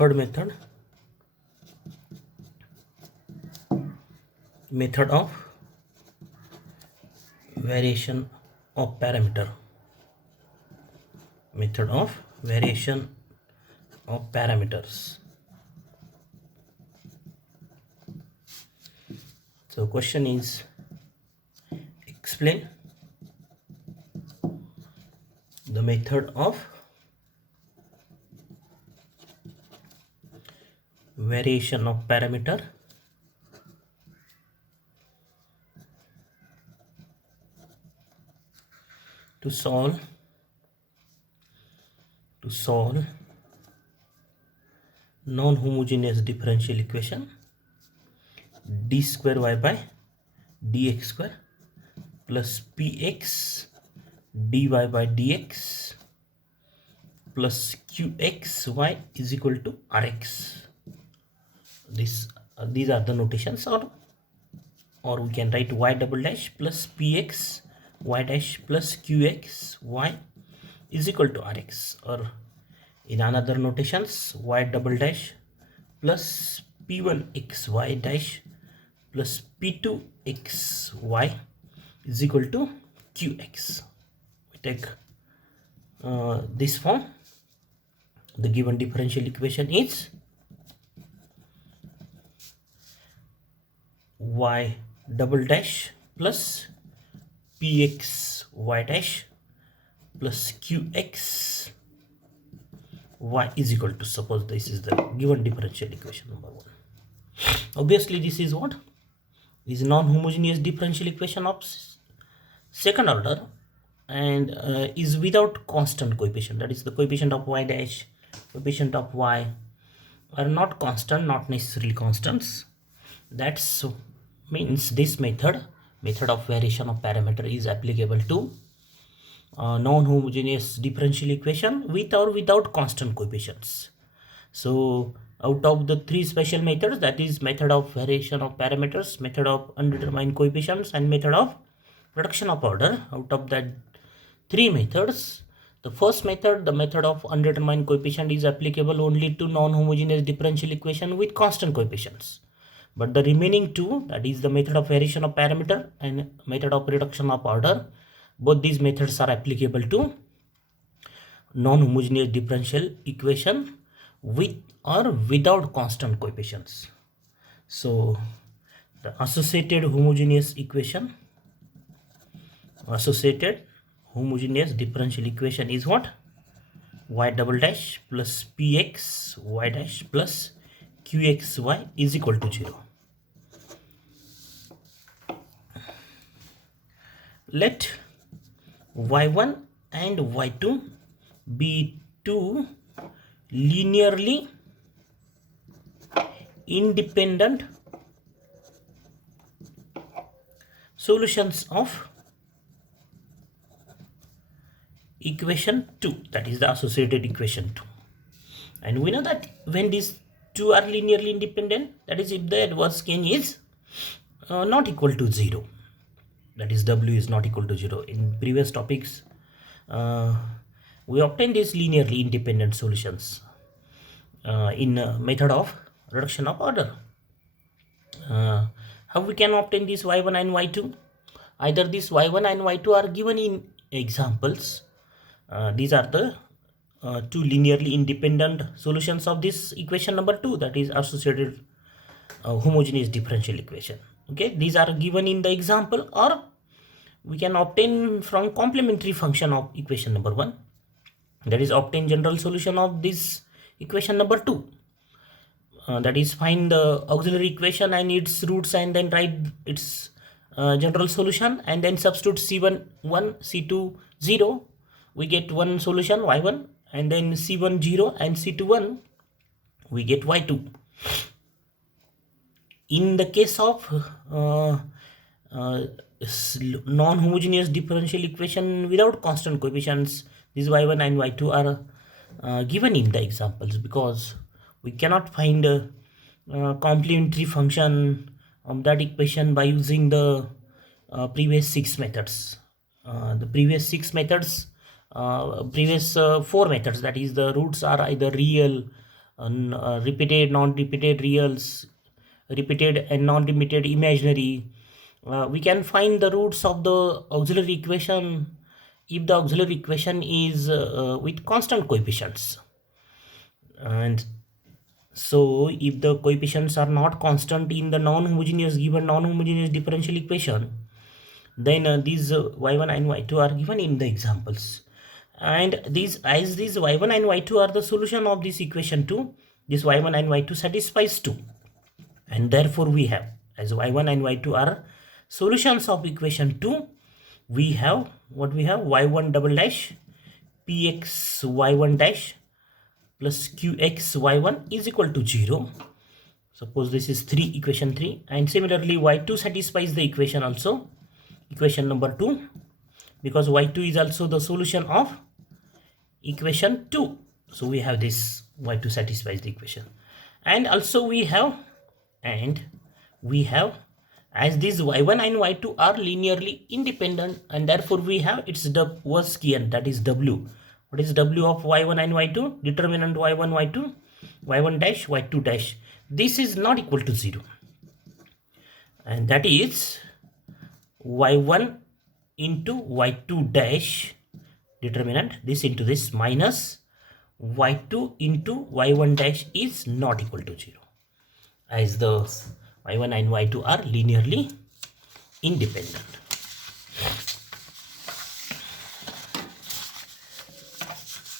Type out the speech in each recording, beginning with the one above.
third method of variation of parameter. Method of variation of parameters. So question is, explain the method of variation of parameter to solve non-homogeneous differential equation d square y by dx square plus px dy by dx plus qxy is equal to rx. These are the notations, or we can write y double dash plus px y dash plus qx y is equal to rx, or in another notations y double dash plus p1xy dash plus p2xy is equal to qx. We take this form. The given differential equation is y double dash plus px y dash plus qx y is equal to, suppose this is the given differential equation number 1. Obviously this is what is non-homogeneous differential equation of second order, and is without constant coefficient. That is, the coefficient of y dash, coefficient of y are not constant, not necessarily constants. That means this method of variation of parameter is applicable to non-homogeneous differential equation with or without constant coefficients. So out of the 3 special methods, that is method of variation of parameters, method of undetermined coefficients, and method of reduction of order, out of that 3 methods, the first method, the method of undetermined coefficient, is applicable only to non-homogeneous differential equation with constant coefficients. But the remaining 2, that is the method of variation of parameter and method of reduction of order, both these methods are applicable to non-homogeneous differential equation with or without constant coefficients. So the associated homogeneous differential equation is what? Y double dash plus px y dash plus qxy is equal to 0. Let y1 and y2 be 2 linearly independent solutions of equation 2, that is the associated equation 2. And we know that when these 2 are linearly independent, that is if the adverse gain is not equal to 0, that is w is not equal to 0. In previous topics we obtained these linearly independent solutions in method of reduction of order. How we can obtain this y1 and y2? Either this y1 and y2 are given in examples. These are the 2 linearly independent solutions of this equation number 2, that is associated homogeneous differential equation. Okay, these are given in the example, or we can obtain from complementary function of equation number 1, that is obtain general solution of this equation number 2. That is, find the auxiliary equation and its roots and then write its general solution, and then substitute c1 1, c2 0, we get one solution y1, and then c1 0 and c2 1, we get y2. In the case of non-homogeneous differential equation without constant coefficients, these y1 and y2 are given in the examples, because we cannot find a complementary function of that equation by using the previous 6 methods. The previous 6 methods, previous 4 methods, that is the roots are either real, repeated, non-repeated reals, repeated and non-repeated imaginary. We can find the roots of the auxiliary equation if the auxiliary equation is with constant coefficients. And so if the coefficients are not constant in the non-homogeneous given non-homogeneous differential equation, then these y1 and y2 are given in the examples. And these y1 and y2 are the solution of this equation 2, this y1 and y2 satisfies 2, and therefore we have, as y1 and y2 are solutions of equation 2, we have what we have, y1 double dash px y1 dash plus qx y1 is equal to 0. Suppose this is equation 3, and similarly y2 satisfies the equation also, equation number 2, because y2 is also the solution of equation 2. So we have this y2 satisfies the equation. And also we have as these y1 and y2 are linearly independent, and therefore we have its Dv-Scian, that is w. What is w of y1 and y2? Determinant y1 y2, y1 dash y2 dash. This is not equal to 0, and that is y1 into y2 dash, determinant this into this, minus y2 into y1 dash is not equal to 0, as the y1 and y2 are linearly independent.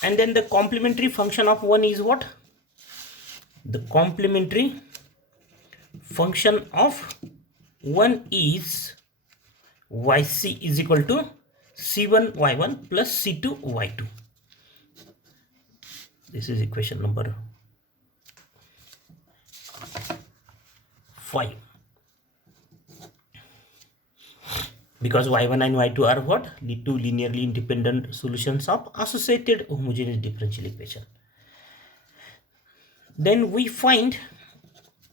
And then the complementary function of 1 is what? The complementary function of 1 is yc is equal to c1 y1 plus c2 y2. This is equation number 5. Because y1 and y2 are what? The two linearly independent solutions of associated homogeneous differential equation. Then we find,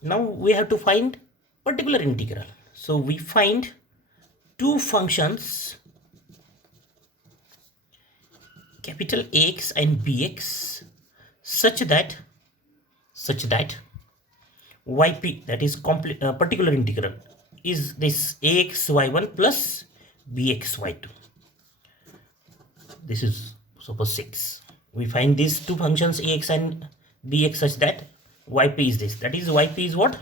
now we have to find particular integral. So we find two functions, capital Ax and Bx, such that yp, that is particular integral, is this ax y1 plus bx y2. This is suppose 6. We find these two functions ax and bx such that yp is this, that is yp is what?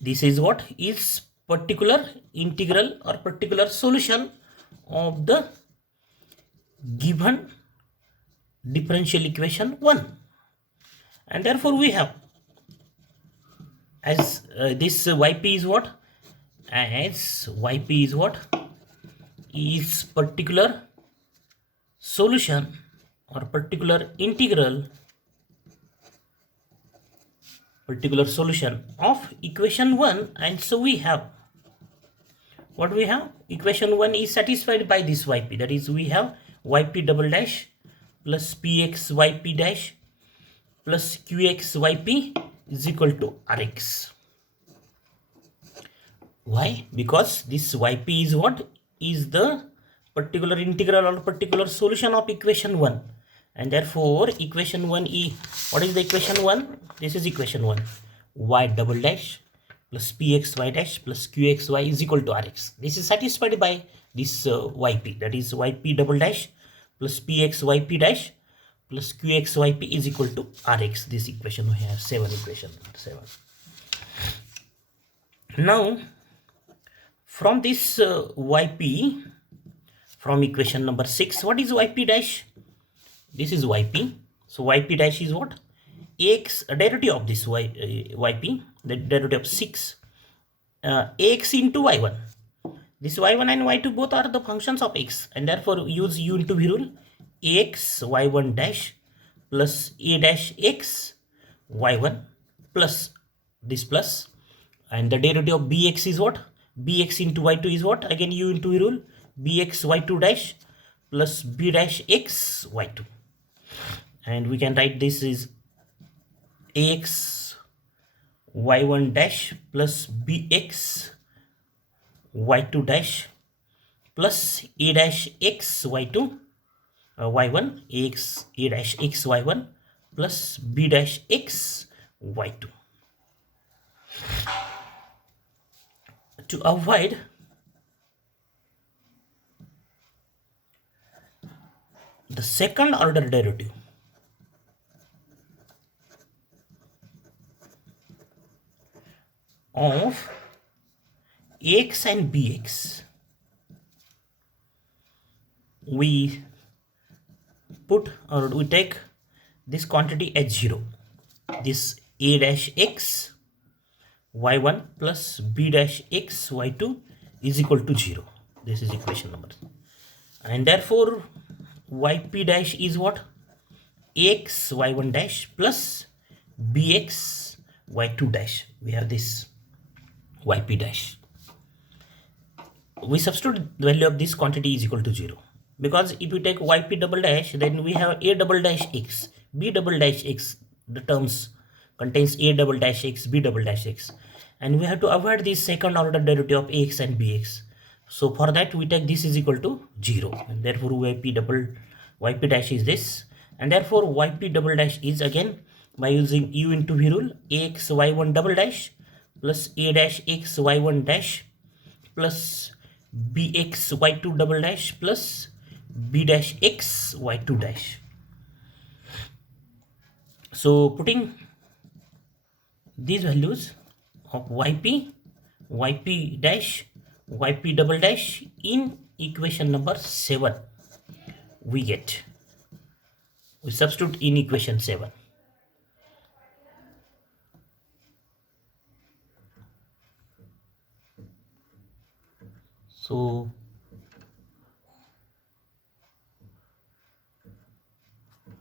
This is what is particular integral or particular solution of the given differential equation 1, and therefore we have, as this yp is what? As yp is what? Is particular solution or particular integral, particular solution of equation 1, and so we have what we have? Equation 1 is satisfied by this yp, that is we have yp double dash plus px yp dash plus qx yp is equal to rx. Why? Because this yp is what? Is the particular integral or particular solution of equation 1, and therefore equation 1 is, what is the equation 1? This is equation 1, y double dash plus pxy dash plus qxy is equal to rx. This is satisfied by this yp, that is yp double dash plus pxyp dash plus qxyp is equal to rx. This equation we have 7, equation 7. Now from this yp, from equation number 6, what is yp dash? This is yp. So yp dash is what? Ax, derivative of this yp, the derivative of 6, ax into y1. This y1 and y2 both are the functions of x, and therefore use u into v rule. Ax y1 dash plus a dash x y1 plus this plus, and the derivative of bx is what? Bx into y2 is what? Again u into v rule. Bx y2 dash plus b dash x y2, and we can write this is ax y1 dash plus bx y2 dash plus a dash x y2 y1 ax a dash x y1 plus b dash x y2. To avoid the second order derivative of ax and bx, we take this quantity as 0. This a dash x y1 plus b dash x y2 is equal to 0. This is equation number. And therefore yp dash is what? Ax y1 dash plus bx y2 dash. We have this yp dash. We substitute the value of this quantity is equal to 0. Because if you take yp double dash, then we have a double dash x, b double dash x. The terms contains a double dash x, b double dash x. And we have to avoid this second order derivative of ax and bx. So for that we take this is equal to 0. And therefore yp dash is this. And therefore yp double dash is again by using u into v rule, ax y1 double dash plus a dash x y1 dash plus bx y2 double dash plus b dash x y2 dash. So putting these values of yp dash, yp double dash in equation number 7, we substitute in equation 7. So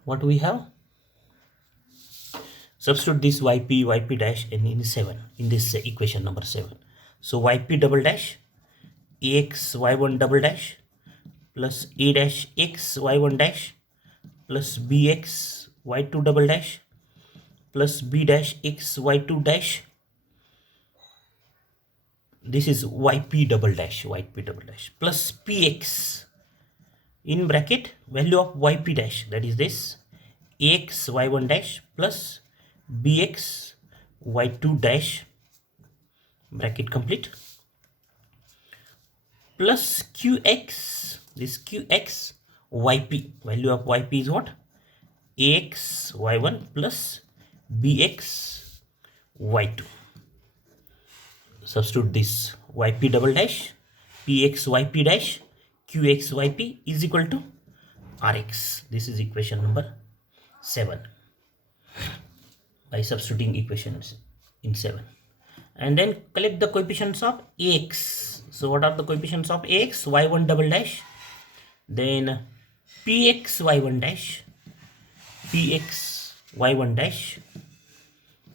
what we have? Substitute this yp dash in 7 in this equation number 7. So yp double dash ax y1 double dash plus a dash x y1 dash plus bx y2 double dash plus b dash x y2 dash. This is yp double dash plus px in bracket value of yp dash, that is this ax y1 dash plus bx y2 dash, bracket complete, plus qx, this qx yp, value of yp is what? ax y1 plus bx y2. Substitute this yp double dash px yp dash qx yp is equal to rx. This is equation number 7 by substituting equations in 7. And then collect the coefficients of ax. So what are the coefficients of ax? y1 double dash, then px y1 dash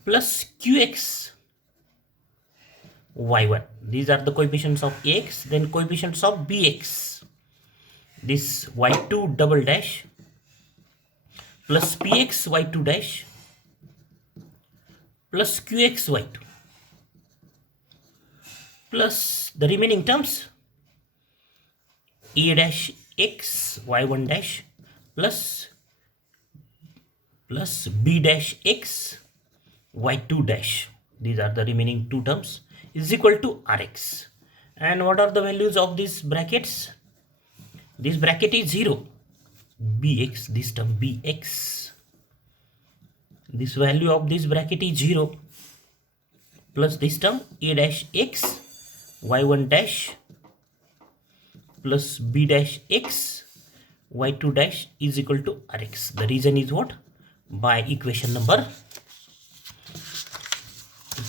plus qx y1. These are the coefficients of ax. Then coefficients of bx, this y2 double dash plus px y2 dash plus qx y2 plus the remaining terms a dash x y1 dash plus b dash x y2 dash. These are the remaining two terms is equal to rx. And what are the values of these brackets? This bracket is 0. Bx, this term bx, this value of this bracket is 0 plus this term a dash x y1 dash plus b dash x y2 dash is equal to rx. The reason is what? By equation number,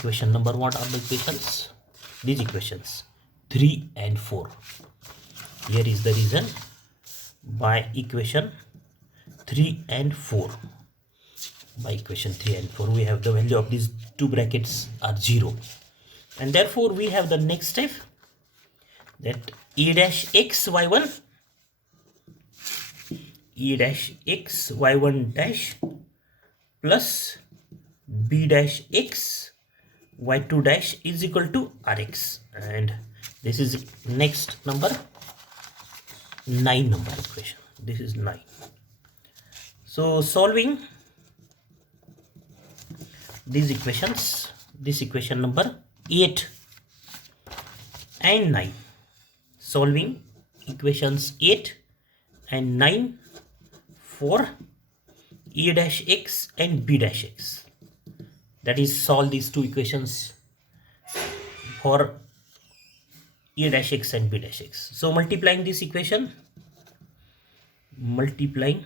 what are the equations? These equations 3 and 4. Here is the reason. By equation 3 and 4. By equation 3 and 4 we have the value of these two brackets are 0. And therefore we have the next step, that a dash x y1 dash plus b dash x y2 dash is equal to rx. And this is next number 9 number equation. This is 9. So solving these equations, this equation number 8 and 9, solving equations 8 and 9 for a dash x and b dash x. That is, solve these two equations for a dash x and b dash x. So multiplying this equation, multiplying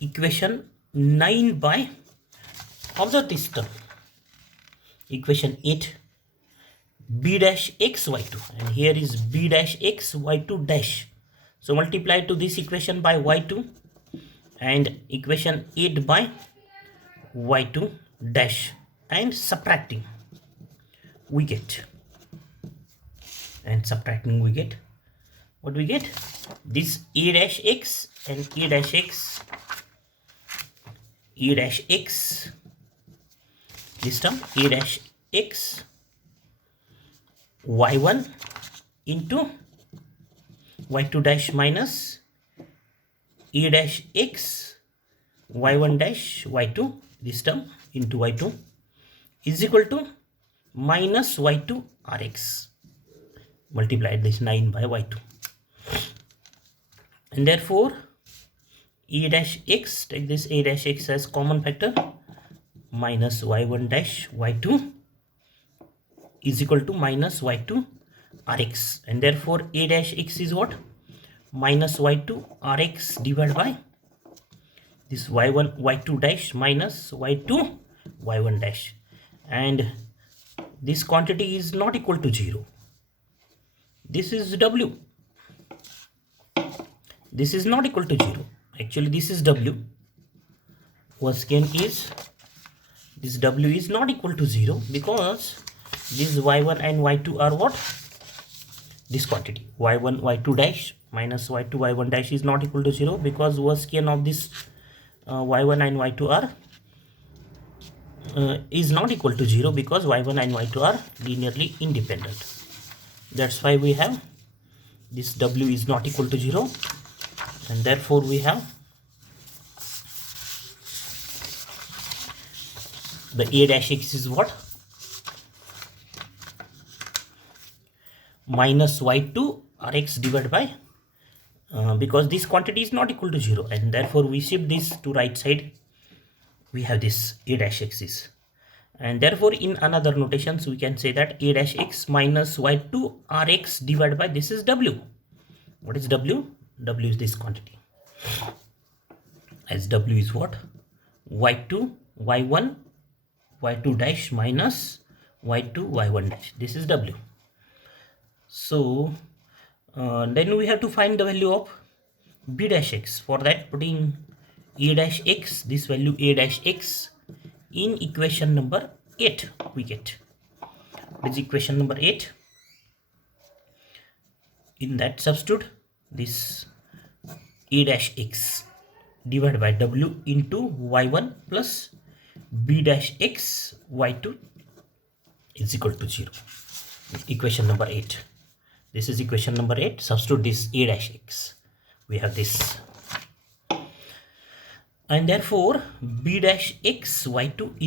equation 9 by, observe this term, equation 8, b dash x y2, and here is b dash x y2 dash. So multiply to this equation by y2 and equation 8 by y2 dash, and subtracting we get, and subtracting we get, what we get? This a dash x and a dash x, a dash x, this term a dash x y1 into y2 dash minus a dash x y1 dash y2, this term into y2, is equal to minus y2 rx. Multiply this 9 by y2, and therefore a dash x, take this a dash x as common factor, minus y1 dash y2 is equal to minus y2 rx, and therefore a dash x is what? Minus y2 rx divided by this y1 y2 dash minus y2 y1 dash, and this quantity is not equal to 0. This is w, this is not equal to 0. Actually this is w, once again is, this w is not equal to 0 because this y1 and y2 are what? This quantity y1 y2 dash minus y2 y1 dash is not equal to 0 because Woskian of this y1 and y2 are is not equal to 0 because y1 and y2 are linearly independent. That's why we have this w is not equal to 0, and therefore we have the a dash x is what? Minus y2 rx divided by, because this quantity is not equal to 0, and therefore we shift this to right side, we have this a dash x is, and therefore in another notations we can say that a dash x minus y2 rx divided by, this is w. What is w? W is this quantity, as w is what? y2 y1 y2 dash minus y2 y1 dash, this is w. So then we have to find the value of b dash x. For that, putting a dash x, this value a dash x in equation number 8 we get. This equation number 8, in that substitute this a dash x divided by w into y1 plus b dash x y2 is equal to 0. Equation number 8. This is equation number 8. Substitute this a dash x. We have this, and therefore b dash x y2